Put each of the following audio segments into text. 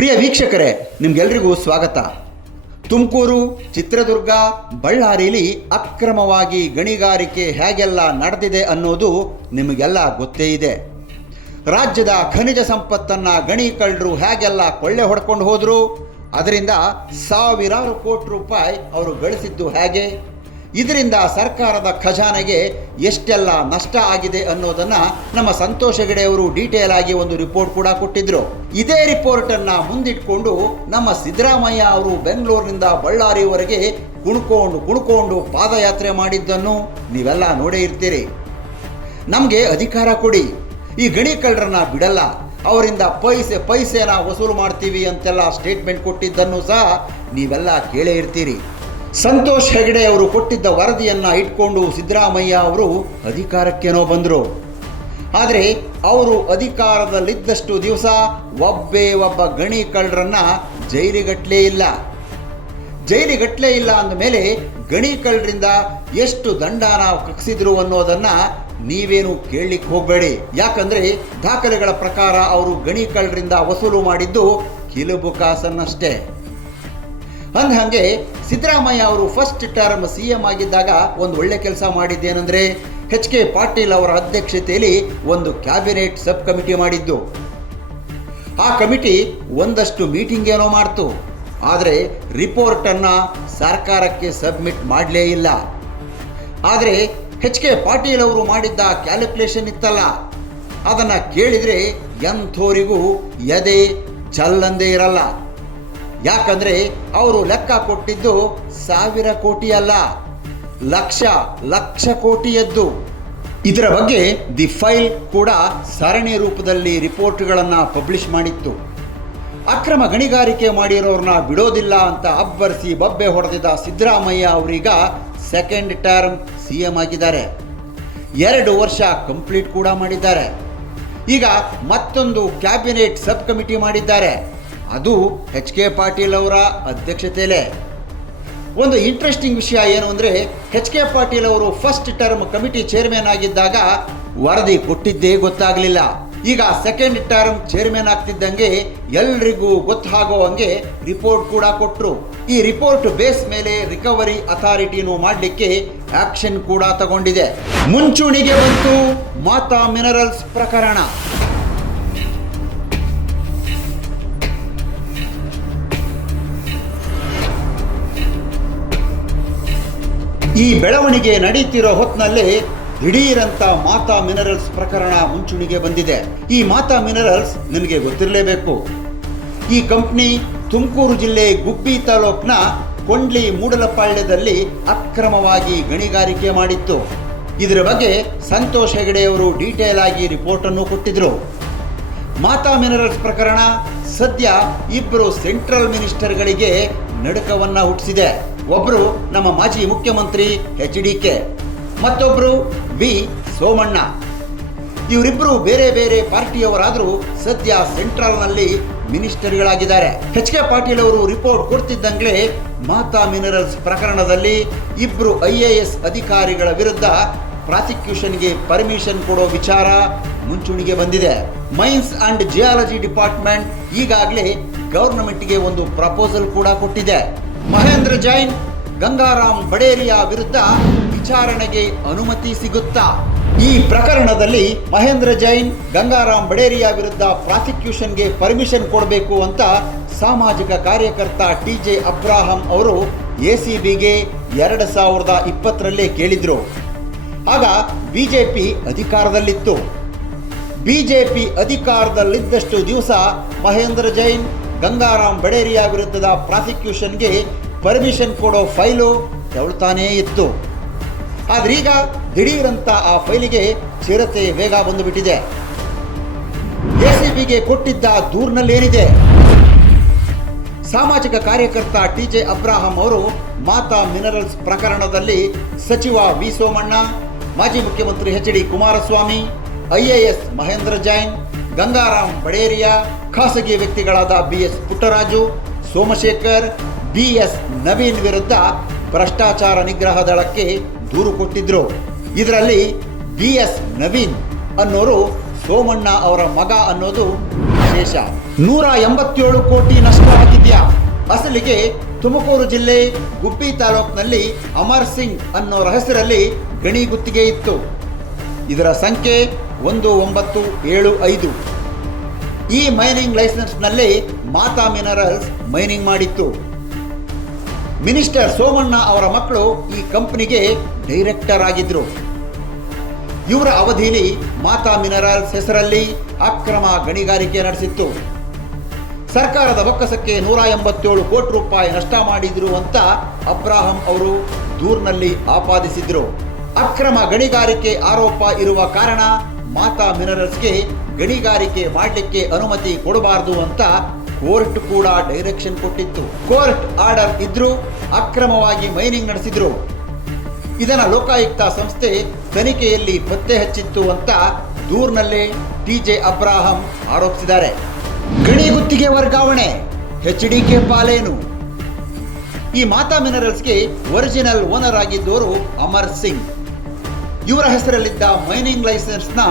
ಪ್ರಿಯ ವೀಕ್ಷಕರೇ, ನಿಮ್ಗೆಲ್ರಿಗೂ ಸ್ವಾಗತ. ತುಮಕೂರು, ಚಿತ್ರದುರ್ಗ, ಬಳ್ಳಾರಿಲಿ ಅಕ್ರಮವಾಗಿ ಗಣಿಗಾರಿಕೆ ಹೇಗೆಲ್ಲ ನಡೆದಿದೆ ಅನ್ನೋದು ನಿಮಗೆಲ್ಲ ಗೊತ್ತೇ ಇದೆ. ರಾಜ್ಯದ ಖನಿಜ ಸಂಪತ್ತನ್ನು ಗಣಿ ಕಳ್ಳರು ಹೇಗೆಲ್ಲ ಕೊಳ್ಳೆ ಹೊಡ್ಕೊಂಡು ಹೋದರು? ಅದರಿಂದ ಸಾವಿರಾರು ಕೋಟಿ ರೂಪಾಯಿ ಅವರು ಗಳಿಸಿದ್ದು ಹೇಗೆ? ಇದರಿಂದ ಸರ್ಕಾರದ ಖಜಾನೆಗೆ ಎಷ್ಟೆಲ್ಲ ನಷ್ಟ ಆಗಿದೆ ಅನ್ನೋದನ್ನ ನಮ್ಮ ಸಂತೋಷ ಹೆಗಡೆ ಅವರು ಡೀಟೇಲ್ ಆಗಿ ಒಂದು ರಿಪೋರ್ಟ್ ಕೂಡ ಕೊಟ್ಟಿದ್ರು. ಇದೇ ರಿಪೋರ್ಟ್ ಅನ್ನ ಮುಂದಿಟ್ಕೊಂಡು ನಮ್ಮ ಸಿದ್ದರಾಮಯ್ಯ ಅವರು ಬೆಂಗಳೂರಿನಿಂದ ಬಳ್ಳಾರಿವರೆಗೆ ಕುಣ್ಕೊಂಡು ಕುಣ್ಕೊಂಡು ಪಾದಯಾತ್ರೆ ಮಾಡಿದ್ದನ್ನು ನೀವೆಲ್ಲ ನೋಡೇ ಇರ್ತೀರಿ. ನಮಗೆ ಅಧಿಕಾರ ಕೊಡಿ. ಈ ಗಣಿ ಕಳ್ಳರನ್ನ ಬಿಡಲ್ಲ. ಅವರಿಂದ ಪೈಸೆ, ಪೈಸೆನ ವಸೂಲು ಮಾಡ್ತೀವಿ ಅಂತೆಲ್ಲ ಸ್ಟೇಟ್ಮೆಂಟ್ ಕೊಟ್ಟಿದ್ದನ್ನು ಸಹ ನೀವೆಲ್ಲ ಕೇಳೇ ಇರ್ತೀರಿ. ಸಂತೋಷ್ ಹೆಗಡೆ ಅವರು ಕೊಟ್ಟಿದ್ದ ವರದಿಯನ್ನು ಇಟ್ಕೊಂಡು ಸಿದ್ದರಾಮಯ್ಯ ಅವರು ಅಧಿಕಾರಕ್ಕೇನೋ ಬಂದರು. ಆದರೆ ಅವರು ಅಧಿಕಾರದಲ್ಲಿದ್ದಷ್ಟು ದಿವಸ ಒಬ್ಬೇ ಒಬ್ಬ ಗಣಿ ಕಳ್ಳರನ್ನ ಜೈಲಿಗಟ್ಟಲೇ ಇಲ್ಲ. ಜೈಲಿಗಟ್ಟಲೇ ಇಲ್ಲ ಅಂದಮೇಲೆ ಗಣಿ ಕಳ್ಳರಿಂದ ಎಷ್ಟು ದಂಡ ನಾವು ಕಕ್ಸಿದ್ರು ಅನ್ನೋದನ್ನು ನೀವೇನು ಕೇಳಲಿಕ್ಕೆ ಹೋಗಬೇಡಿ. ಯಾಕಂದ್ರೆ ದಾಖಲೆಗಳ ಪ್ರಕಾರ ಅವರು ಗಣಿ ಕಳ್ಳರಿಂದ ವಸೂಲು ಮಾಡಿದ್ದು ಕಿಲುಬು ಕಾಸನ್ನಷ್ಟೇ. ಅಂದ ಹಾಗೆ ಸಿದ್ದರಾಮಯ್ಯ ಅವರು ಫಸ್ಟ್ ಟರ್ಮ್ ಸಿ ಎಂ ಆಗಿದ್ದಾಗ ಒಂದು ಒಳ್ಳೆ ಕೆಲಸ ಮಾಡಿದ್ದೇನೆಂದರೆ ಎಚ್ ಕೆ ಪಾಟೀಲ್ ಅವರ ಅಧ್ಯಕ್ಷತೆಯಲ್ಲಿ ಒಂದು ಕ್ಯಾಬಿನೆಟ್ ಸಬ್ ಕಮಿಟಿ ಮಾಡಿದ್ದು. ಆ ಕಮಿಟಿ ಒಂದಷ್ಟು ಮೀಟಿಂಗ್ ಏನೋ ಮಾಡ್ತು. ಆದರೆ ರಿಪೋರ್ಟನ್ನು ಸರ್ಕಾರಕ್ಕೆ ಸಬ್ಮಿಟ್ ಮಾಡಲೇ ಇಲ್ಲ. ಆದರೆ ಎಚ್ ಕೆ ಪಾಟೀಲ್ ಅವರು ಮಾಡಿದ್ದ ಕ್ಯಾಲ್ಕುಲೇಷನ್ ಇತ್ತಲ್ಲ. ಅದನ್ನು ಕೇಳಿದರೆ ಎಂಥೋರಿಗೂ ಎದೆ ಚಲ್ಲಂದೇ ಇರಲ್ಲ. ಯಾಕಂದರೆ ಅವರು ಲೆಕ್ಕ ಕೊಟ್ಟಿದ್ದು ಸಾವಿರ ಕೋಟಿ ಅಲ್ಲ, ಲಕ್ಷ ಲಕ್ಷ ಕೋಟಿಯದ್ದು ಇದರ ಬಗ್ಗೆ ದಿ ಫೈಲ್ ಕೂಡ ಸರಣಿ ರೂಪದಲ್ಲಿ ರಿಪೋರ್ಟ್ಗಳನ್ನು ಪಬ್ಲಿಷ್ ಮಾಡಿತ್ತು. ಅಕ್ರಮ ಗಣಿಗಾರಿಕೆ ಮಾಡಿರೋರನ್ನ ಬಿಡೋದಿಲ್ಲ ಅಂತ ಅಬ್ಬರಿಸಿ ಬಬ್ಬೆ ಹೊಡೆದಿದ್ದ ಸಿದ್ದರಾಮಯ್ಯ ಅವರೀಗ ಸೆಕೆಂಡ್ ಟರ್ಮ್ ಸಿ ಎಂ ಆಗಿದ್ದಾರೆ. ಎರಡು ವರ್ಷ ಕಂಪ್ಲೀಟ್ ಕೂಡ ಮಾಡಿದ್ದಾರೆ. ಈಗ ಮತ್ತೊಂದು ಕ್ಯಾಬಿನೆಟ್ ಸಬ್ ಕಮಿಟಿ ಮಾಡಿದ್ದಾರೆ. ಅದು ಎಚ್ ಕೆ ಪಾಟೀಲ್ ಅವರ ಅಧ್ಯಕ್ಷತೆಯಲ್ಲೇ. ಒಂದು ಇಂಟ್ರೆಸ್ಟಿಂಗ್ ವಿಷಯ ಏನು ಅಂದರೆ ಎಚ್ ಕೆ ಪಾಟೀಲ್ ಅವರು ಫಸ್ಟ್ ಟರ್ಮ್ ಕಮಿಟಿ ಚೇರ್ಮನ್ ಆಗಿದ್ದಾಗ ವರದಿ ಕೊಟ್ಟಿದ್ದೇ ಗೊತ್ತಾಗಲಿಲ್ಲ. ಈಗ ಸೆಕೆಂಡ್ ಟರ್ಮ್ ಚೇರ್ಮನ್ ಆಗ್ತಿದ್ದಂಗೆ ಎಲ್ರಿಗೂ ಗೊತ್ತಾಗೋ ಹಂಗೆ ರಿಪೋರ್ಟ್ ಕೂಡ ಕೊಟ್ಟರು ಈ ರಿಪೋರ್ಟ್ ಬೇಸ್ ಮೇಲೆ ರಿಕವರಿ ಅಥಾರಿಟಿನೂ ಮಾಡಲಿಕ್ಕೆ ಆಕ್ಷನ್ ಕೂಡ ತಗೊಂಡಿದೆ. ಮುಂಚೂಣಿಗೆ ಬಂತು ಮಾತಾ ಮಿನರಲ್ಸ್ ಪ್ರಕರಣ. ಈ ಬೆಳವಣಿಗೆ ನಡೀತಿರೋ ಹೊತ್ತಿನಲ್ಲಿ ದಿಢೀರಂತ ಮಾತಾ ಮಿನರಲ್ಸ್ ಪ್ರಕರಣ ಮುಂಚೂಣಿಗೆ ಬಂದಿದೆ. ಈ ಮಾತಾ ಮಿನರಲ್ಸ್ ನಿಮಗೆ ಗೊತ್ತಿರಲೇಬೇಕು. ಈ ಕಂಪ್ನಿ ತುಮಕೂರು ಜಿಲ್ಲೆ ಗುಬ್ಬಿ ತಾಲೂಕ್ನ ಕೊಂಡ್ಲಿ ಮೂಡಲಪಾಳ್ಯದಲ್ಲಿ ಅಕ್ರಮವಾಗಿ ಗಣಿಗಾರಿಕೆ ಮಾಡಿತ್ತು. ಇದರ ಬಗ್ಗೆ ಸಂತೋಷ್ ಹೆಗಡೆಯವರು ಡೀಟೇಲ್ ಆಗಿ ರಿಪೋರ್ಟ್ ಅನ್ನು ಕೊಟ್ಟಿದ್ರು. ಮಾತಾ ಮಿನರಲ್ಸ್ ಪ್ರಕರಣ ಸದ್ಯ ಇಬ್ಬರು ಸೆಂಟ್ರಲ್ ಮಿನಿಸ್ಟರ್ಗಳಿಗೆ ನಡುಕವನ್ನ ಹುಟ್ಟಿಸಿದೆ. ಒಬ್ಬರು ನಮ್ಮ ಮಾಜಿ ಮುಖ್ಯಮಂತ್ರಿ ಎಚ್ ಡಿ ಕೆ ಮತ್ತೊಬ್ಬರು ಬಿ ಸೋಮಣ್ಣ. ಇವರಿಬ್ಬರು ಬೇರೆ ಬೇರೆ ಪಾರ್ಟಿಯವರಾದರೂ ಸದ್ಯ ಸೆಂಟ್ರಲ್ನಲ್ಲಿ ಮಿನಿಸ್ಟರ್ಗಳಾಗಿದ್ದಾರೆ. ಎಚ್ ಕೆ ಪಾಟೀಲ್ ಅವರು ರಿಪೋರ್ಟ್ ಕೊಡ್ತಿದ್ದಂಗೆ ಮಾತಾ ಮಿನರಲ್ಸ್ ಪ್ರಕರಣದಲ್ಲಿ ಇಬ್ಬರು ಐ ಎ ಎಸ್ ಅಧಿಕಾರಿಗಳ ವಿರುದ್ಧ ಪ್ರಾಸಿಕ್ಯೂಷನ್ಗೆ ಪರ್ಮಿಷನ್ ಕೊಡೋ ವಿಚಾರ ಮುಂಚೂಣಿಗೆ ಬಂದಿದೆ. ಮೈನ್ಸ್ ಅಂಡ್ ಜಿಯಾಲಜಿ ಡಿಪಾರ್ಟ್ಮೆಂಟ್ ಈಗಾಗಲೇ ಗವರ್ನಮೆಂಟ್ಗೆ ಒಂದು ಪ್ರಪೋಸಲ್ ಕೂಡ ಕೊಟ್ಟಿದೆ. ಮಹೇಂದ್ರ ಜೈನ್ ಗಂಗಾರಾಮ್ ಬಡೇರಿಯಾ ವಿರುದ್ಧ ವಿಚಾರಣೆಗೆ ಅನುಮತಿ ಸಿಗುತ್ತಾ? ಈ ಪ್ರಕರಣದಲ್ಲಿ ಮಹೇಂದ್ರ ಜೈನ್ ಗಂಗಾರಾಮ್ ಬಡೇರಿಯಾ ವಿರುದ್ಧ ಪ್ರಾಸಿಕ್ಯೂಷನ್ಗೆ ಪರ್ಮಿಷನ್ ಕೊಡಬೇಕು ಅಂತ ಸಾಮಾಜಿಕ ಕಾರ್ಯಕರ್ತ ಟಿ ಜೆ ಅಬ್ರಾಹಂ ಅವರು ಎ ಸಿ ಬಿಗೆ ಎರಡು ಸಾವಿರದ ಇಪ್ಪತ್ತರಲ್ಲೇ ಕೇಳಿದ್ರು. ಆಗ ಬಿಜೆಪಿ ಅಧಿಕಾರದಲ್ಲಿತ್ತು. ಬಿಜೆಪಿ ಅಧಿಕಾರದಲ್ಲಿದ್ದಷ್ಟು ದಿವಸ ಮಹೇಂದ್ರ ಜೈನ್ ಗಂಗಾರಾಮ್ ಬಡೇರಿಯಾ ವಿರುದ್ಧದ ಪ್ರಾಸಿಕ್ಯೂಷನ್ಗೆ ಪರ್ಮಿಷನ್ ಕೊಡೋ ಫೈಲು ತೆವಳ್ತಾನೇ ಇತ್ತು. ಆದ್ರೆ ಈಗ ದಿಢೀರಂತ ಆ ಫೈಲಿಗೆ ಚಿರತೆ ವೇಗ ಬಂದುಬಿಟ್ಟಿದೆ. ಎಸಿಬಿಗೆ ಕೊಟ್ಟಿದ್ದ ದೂರ್ನಲ್ಲೇನಿದೆ? ಸಾಮಾಜಿಕ ಕಾರ್ಯಕರ್ತ ಟಿ ಜೆ ಅಬ್ರಾಹಂ ಅವರು ಮಾತಾ ಮಿನರಲ್ಸ್ ಪ್ರಕರಣದಲ್ಲಿ ಸಚಿವ ವಿ ಸೋಮಣ್ಣ, ಮಾಜಿ ಮುಖ್ಯಮಂತ್ರಿ H D Kumaraswamy IAS Mahendra Jain Gangaram Baderia ಖಾಸಗಿ ವ್ಯಕ್ತಿಗಳಾದ B S Puttaraju, Somashekar B S Naveen ವಿರುದ್ಧ ಭ್ರಷ್ಟಾಚಾರ ನಿಗ್ರಹ ದಳಕ್ಕೆ ದೂರು ಕೊಟ್ಟಿದ್ರು. ಇದರಲ್ಲಿ ಬಿ ಎಸ್ ನವೀನ್ ಅನ್ನೋರು ಸೋಮಣ್ಣ ಅವರ ಮಗ ಅನ್ನೋದು ವಿಶೇಷ. ನೂರ ಎಂಬತ್ತೇಳು ಕೋಟಿ ನಷ್ಟ ಆಗಿದೆಯಾ? ಅಸಲಿಗೆ ತುಮಕೂರು ಜಿಲ್ಲೆ ಗುಬ್ಬಿ ತಾಲೂಕಿನಲ್ಲಿ ಅಮರ್ ಸಿಂಗ್ ಅನ್ನೋರ ಹೆಸರಲ್ಲಿ ಗಣಿ ಗುತ್ತಿಗೆ ಇತ್ತು. ಇದರ ಸಂಖ್ಯೆ ಒಂದು ಒಂಬತ್ತು ಏಳು ಐದು. ಈ ಮೈನಿಂಗ್ ಲೈಸೆನ್ಸ್ನಲ್ಲಿ ಮಾತಾ ಮಿನರಲ್ಸ್ ಮೈನಿಂಗ್ ಮಾಡಿತ್ತು. ಮಿನಿಸ್ಟರ್ ಸೋಮಣ್ಣ ಅವರ ಮಕ್ಕಳು ಈ ಕಂಪನಿಗೆ ಡೈರೆಕ್ಟರ್ ಆಗಿದ್ರು. ಇವರ ಅವಧಿಯಲ್ಲಿ ಮಾತಾ ಮಿನರಲ್ಸ್ ಹೆಸರಲ್ಲಿ ಅಕ್ರಮ ಗಣಿಗಾರಿಕೆ ನಡೆಸಿತ್ತು. ಸರ್ಕಾರದ ಬೊಕ್ಕಸಕ್ಕೆ ನೂರ ಎಂಬತ್ತೇಳು ಕೋಟಿ ರೂಪಾಯಿ ನಷ್ಟ ಮಾಡಿದ್ರು ಅಂತ ಅಬ್ರಾಹಂ ಅವರು ದೂರ್ನಲ್ಲಿ ಆಪಾದಿಸಿದ್ರು. ಅಕ್ರಮ ಗಣಿಗಾರಿಕೆ ಆರೋಪ ಇರುವ ಕಾರಣ ಮಾತಾ ಮಿನರಲ್ಸ್ಗೆ ಗಣಿಗಾರಿಕೆ ಮಾಡಲಿಕ್ಕೆ ಅನುಮತಿ ಕೊಡಬಾರದು ಅಂತ ಕೋರ್ಟ್ ಕೂಡ ಡೈರೆಕ್ಷನ್ ಕೊಟ್ಟಿತ್ತು. ಕೋರ್ಟ್ ಆರ್ಡರ್ ಇದ್ರೂ ಅಕ್ರಮವಾಗಿ ಮೈನಿಂಗ್ ನಡೆಸಿದ್ರು. ಇದನ್ನ ಲೋಕಾಯುಕ್ತ ಸಂಸ್ಥೆ ತನಿಖೆಯಲ್ಲಿ ಪತ್ತೆ ಹಚ್ಚಿತ್ತು ಅಂತ ದೂರ್ನಲ್ಲೇ ಟಿಜೆ ಅಬ್ರಾಹಂ ಆರೋಪಿಸಿದ್ದಾರೆ. ಗಣಿ ಗುತ್ತಿಗೆ ವರ್ಗಾವಣೆ ಎಚ್ ಡಿ ಕೆ ಪಾಲೇನು. ಈ ಮಾತಾ ಮಿನರಲ್ಸ್ಗೆ ಒರಿಜಿನಲ್ ಓನರ್ ಆಗಿದ್ದವರು ಅಮರ್ ಸಿಂಗ್. ಇವರ ಹೆಸರಲ್ಲಿದ್ದ ಮೈನಿಂಗ್ ಲೈಸೆನ್ಸ್ನ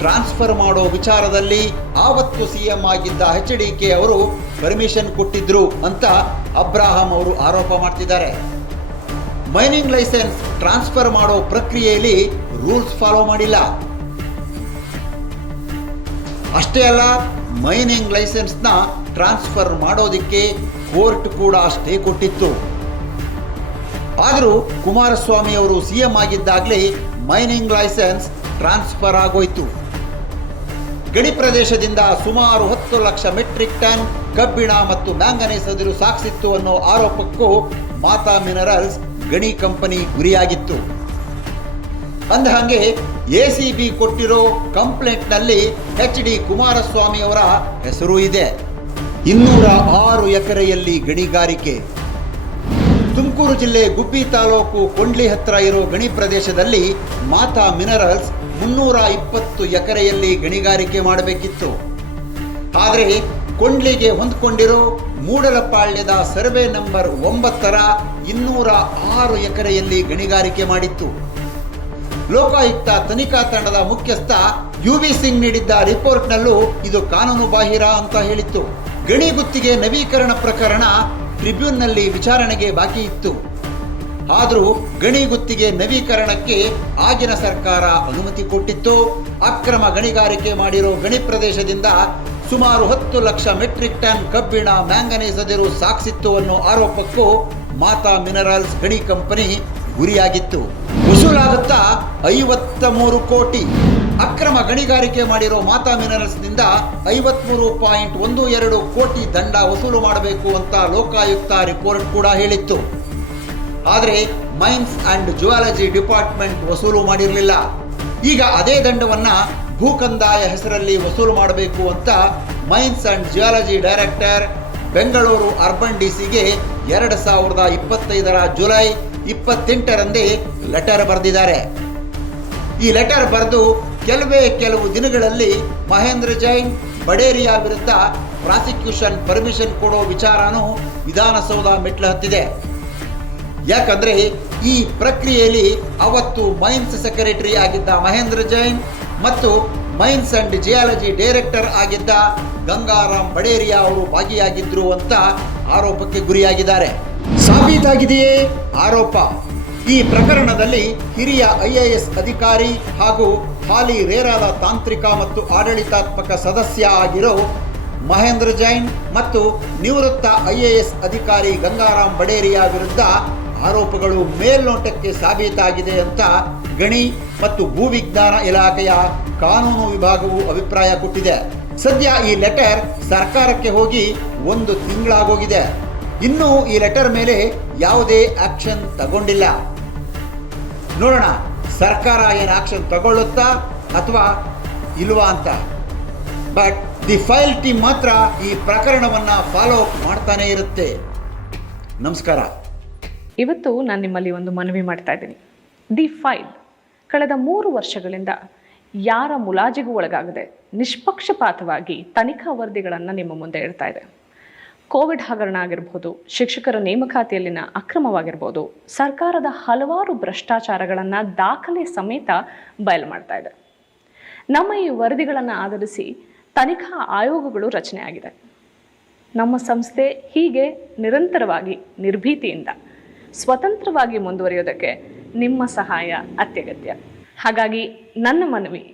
ಟ್ರಾನ್ಸ್ಫರ್ ಮಾಡೋ ವಿಚಾರದಲ್ಲಿ ಆವತ್ತು ಸಿಎಂ ಆಗಿದ್ದ ಎಚ್ ಡಿ ಕೆ ಅವರು ಪರ್ಮಿಷನ್ ಕೊಟ್ಟಿದ್ರು ಅಂತ ಅಬ್ರಾಹಂ ಅವರು ಆರೋಪ ಮಾಡ್ತಿದ್ದಾರೆ. ಮೈನಿಂಗ್ ಲೈಸೆನ್ಸ್ ಟ್ರಾನ್ಸ್ಫರ್ ಮಾಡೋ ಪ್ರಕ್ರಿಯೆಯಲ್ಲಿ ರೂಲ್ಸ್ ಫಾಲೋ ಮಾಡಿಲ್ಲ. ಅಷ್ಟೇ ಅಲ್ಲ, ಮೈನಿಂಗ್ ಲೈಸೆನ್ಸ್ನ ಟ್ರಾನ್ಸ್ಫರ್ ಮಾಡೋದಕ್ಕೆ ಕೋರ್ಟ್ ಕೂಡ ಸ್ಟೇ ಕೊಟ್ಟಿತ್ತು. ಆದರೂ ಕುಮಾರಸ್ವಾಮಿ ಅವರು ಸಿಎಂ ಆಗಿದ್ದಾಗಲೇ ಮೈನಿಂಗ್ ಲೈಸೆನ್ಸ್ ಟ್ರಾನ್ಸ್ಫರ್ ಆಗೋಯ್ತು. ಗಡಿ ಪ್ರದೇಶದಿಂದ ಸುಮಾರು ಹತ್ತು ಲಕ್ಷ ಮೆಟ್ರಿಕ್ ಟನ್ ಕಬ್ಬಿಣ ಮತ್ತು ಮ್ಯಾಂಗನೀಸ್ ಅದಿರು ಸಾಗಿಸಿತ್ತು ಅನ್ನೋ ಆರೋಪಕ್ಕೂ ಮಾತಾ ಮಿನರಲ್ಸ್ ಗಣಿ ಕಂಪನಿ ಗುರಿಯಾಗಿತ್ತು. ಅಂದಹಂಗೆ ಎ ಸಿ ಬಿ ಕೊಟ್ಟಿರೋ ಕಂಪ್ಲೇಂಟ್ನಲ್ಲಿ ಎಚ್ ಡಿ ಕುಮಾರಸ್ವಾಮಿ ಅವರ ಹೆಸರು ಇದೆ. ಇನ್ನೂರ ಆರು ಎಕರೆಯಲ್ಲಿ ಗಣಿಗಾರಿಕೆ. ತುಮಕೂರು ಜಿಲ್ಲೆ ಗುಬ್ಬಿ ತಾಲೂಕು ಕೊಂಡ್ಲಿ ಹತ್ತಿರ ಇರೋ ಗಣಿ ಪ್ರದೇಶದಲ್ಲಿ ಮಾತಾ ಮಿನರಲ್ಸ್ ಮುನ್ನೂರ ಇಪ್ಪತ್ತು ಎಕರೆಯಲ್ಲಿ ಗಣಿಗಾರಿಕೆ ಮಾಡಬೇಕಿತ್ತು. ಆದರೆ ಕೊಂಡ್ಲಿಗೆ ಹೊಂದಿಕೊಂಡಿರೋ ಮೂಡಲಪಾಳ್ಯದ ಸರ್ವೆ ನಂಬರ್ ಒಂಬತ್ತರ ಇನ್ನೂರ ಆರು ಎಕರೆಯಲ್ಲಿ ಗಣಿಗಾರಿಕೆ ಮಾಡಿತ್ತು. ಲೋಕಾಯುಕ್ತ ತನಿಖಾ ತಂಡದ ಮುಖ್ಯಸ್ಥ ಯು ವಿ ಸಿಂಗ್ ನೀಡಿದ್ದ ರಿಪೋರ್ಟ್ನಲ್ಲೂ ಇದು ಕಾನೂನು ಬಾಹಿರ ಅಂತ ಹೇಳಿತ್ತು. ಗಣಿ ಗುತ್ತಿಗೆ ನವೀಕರಣ ಪ್ರಕರಣ ಟ್ರಿಬ್ಯೂನ್ನಲ್ಲಿ ವಿಚಾರಣೆಗೆ ಬಾಕಿ ಇತ್ತು. ಆದರೂ ಗಣಿ ಗುತ್ತಿಗೆ ನವೀಕರಣಕ್ಕೆ ಆಗಿನ ಸರ್ಕಾರ ಅನುಮತಿ ಕೊಟ್ಟಿತ್ತು. ಅಕ್ರಮ ಗಣಿಗಾರಿಕೆ ಮಾಡಿರೋ ಗಣಿ ಪ್ರದೇಶದಿಂದ ಸುಮಾರು ಹತ್ತು ಲಕ್ಷ ಮೆಟ್ರಿಕ್ ಟನ್ ಕಬ್ಬಿಣ ಮ್ಯಾಂಗನೀಸ್ ಅದಿರು ಸಾಗಿಸಿತ್ತು ಅನ್ನೋ ಆರೋಪಕ್ಕೂ ಮಾತಾ ಮಿನರಲ್ಸ್ ಗಣಿ ಕಂಪನಿ ಗುರಿಯಾಗಿತ್ತು. ವಸೂಲಾಗುತ್ತಾ ಐವತ್ತ ಮೂರು ಕೋಟಿ ಅಕ್ರಮ ಗಣಿಗಾರಿಕೆ ಮಾಡಿರೋ ಮಾತಾ ಮಿನರಲ್ಸ್ನಿಂದ ಐವತ್ಮೂರು ಪಾಯಿಂಟ್ ಒಂದು ಎರಡು ಕೋಟಿ ದಂಡ ವಸೂಲು ಮಾಡಬೇಕು ಅಂತ ಲೋಕಾಯುಕ್ತ ರಿಪೋರ್ಟ್ ಕೂಡ ಹೇಳಿತ್ತು. ಆದರೆ ಮೈನ್ಸ್ ಅಂಡ್ ಜುವಾಲಜಿ ಡಿಪಾರ್ಟ್ಮೆಂಟ್ ವಸೂಲು ಮಾಡಿರಲಿಲ್ಲ. ಈಗ ಅದೇ ದಂಡವನ್ನು ಭೂಕಂದಾಯ ಹೆಸರಲ್ಲಿ ವಸೂಲು ಮಾಡಬೇಕು ಅಂತ mines and geology director Bengaluru urban ಡಿಸಿಗೆ ಎರಡು ಸಾವಿರದ ಇಪ್ಪತ್ತೈದರ ಜುಲೈ ಇಪ್ಪತ್ತೆಂಟರಂದೇ ಲೆಟರ್ ಬರೆದಿದ್ದಾರೆ. ಈ ಲೆಟರ್ ಬರೆದು ಕೆಲವೇ ಕೆಲವು ದಿನಗಳಲ್ಲಿ ಮಹೇಂದ್ರ ಜೈನ್ ಬಡೇರಿಯಾ ವಿರುದ್ಧ ಪ್ರಾಸಿಕ್ಯೂಷನ್ ಪರ್ಮಿಷನ್ ಕೊಡೋ ವಿಚಾರನೂ ವಿಧಾನಸೌಧ ಮೆಟ್ಲು ಹತ್ತಿದೆ. ಯಾಕಂದ್ರೆ ಈ ಪ್ರಕ್ರಿಯೆಯಲ್ಲಿ ಅವತ್ತು ಮೈನ್ಸ್ ಸೆಕ್ರೆಟರಿ ಆಗಿದ್ದ ಮಹೇಂದ್ರ ಜೈನ್ ಮತ್ತು ಮೈನ್ಸ್ ಅಂಡ್ ಜಿಯಾಲಜಿ ಡೈರೆಕ್ಟರ್ ಆಗಿದ್ದ ಗಂಗಾರಾಮ್ ಬಡೇರಿಯಾ ಅವರು ಭಾಗಿಯಾಗಿದ್ರು ಅಂತ ಆರೋಪಕ್ಕೆ ಗುರಿಯಾಗಿದ್ದಾರೆ. ಸಾಬೀತಾಗಿದೆಯೇ? ಆರೋಪ. ಈ ಪ್ರಕರಣದಲ್ಲಿ ಹಿರಿಯ ಐಎಎಸ್ ಅಧಿಕಾರಿ ಹಾಗೂ ಹಾಲಿ ರೇರಾದ ತಾಂತ್ರಿಕ ಮತ್ತು ಆಡಳಿತಾತ್ಮಕ ಸದಸ್ಯ ಆಗಿರೋ ಮಹೇಂದ್ರ ಜೈನ್ ಮತ್ತು ನಿವೃತ್ತ ಐ ಎ ಎಸ್ ಅಧಿಕಾರಿ ಗಂಗಾರಾಮ್ ಬಡೇರಿಯಾ ವಿರುದ್ಧ ಆರೋಪಗಳು ಮೇಲ್ನೋಟಕ್ಕೆ ಸಾಬೀತಾಗಿದೆ ಅಂತ ಗಣಿ ಮತ್ತು ಭೂವಿಜ್ಞಾನ ಇಲಾಖೆಯ ಕಾನೂನು ವಿಭಾಗವು ಅಭಿಪ್ರಾಯ ಕೊಟ್ಟಿದೆ. ಸದ್ಯ ಈ ಲೆಟರ್ ಸರ್ಕಾರಕ್ಕೆ ಹೋಗಿ ಒಂದು ತಿಂಗಳಾಗೋಗಿದೆ. ಇನ್ನೂ ಈ ಲೆಟರ್ ಮೇಲೆ ಯಾವುದೇ ಆಕ್ಷನ್ ತಗೊಂಡಿಲ್ಲ. ನೋಡೋಣ. ಸರ್ಕಾರ ಏನು ಆಕ್ಷನ್ ತಗೊಳ್ಳುತ್ತಾ ಅಥವಾ ಇಲ್ವಾ ಅಂತ? ಬಟ್ ದಿ ಫೈಲ್ ಟೀಮ್ ಮಾತ್ರ ಈ ಪ್ರಕರಣವನ್ನು ಫಾಲೋ ಅಪ್ ಮಾಡ್ತಾನೆ ಇರುತ್ತೆ. ನಮಸ್ಕಾರ. ಇವತ್ತು ನಾನು ನಿಮ್ಮಲ್ಲಿ ಒಂದು ಮನವಿ ಮಾಡ್ತಾ ಇದ್ದೀನಿ. ದಿ ಫೈಲ್ ಕಳೆದ ಮೂರು ವರ್ಷಗಳಿಂದ ಯಾರ ಮುಲಾಜಿಗೂ ಒಳಗಾಗದೆ ನಿಷ್ಪಕ್ಷಪಾತವಾಗಿ ತನಿಖಾ ವರದಿಗಳನ್ನು ನಿಮ್ಮ ಮುಂದೆ ಇಡ್ತಾ ಇದೆ. ಕೋವಿಡ್ ಹಗರಣ ಆಗಿರ್ಬೋದು, ಶಿಕ್ಷಕರ ನೇಮಕಾತಿಯಲ್ಲಿನ ಅಕ್ರಮವಾಗಿರ್ಬೋದು, ಸರ್ಕಾರದ ಹಲವಾರು ಭ್ರಷ್ಟಾಚಾರಗಳನ್ನು ದಾಖಲೆ ಸಮೇತ ಬಯಲು ಮಾಡ್ತಾ ಇದೆ. ನಮ್ಮ ಈ ವರದಿಗಳನ್ನು ಆಧರಿಸಿ ತನಿಖಾ ಆಯೋಗಗಳು ರಚನೆ ಆಗಿದೆ. ನಮ್ಮ ಸಂಸ್ಥೆ ಹೀಗೆ ನಿರಂತರವಾಗಿ ನಿರ್ಭೀತಿಯಿಂದ ಸ್ವತಂತ್ರವಾಗಿ ಮುಂದುವರಿಯೋದಕ್ಕೆ ನಿಮ್ಮ ಸಹಾಯ ಅತ್ಯಗತ್ಯ. ಹಾಗಾಗಿ ನನ್ನ ಮನವಿ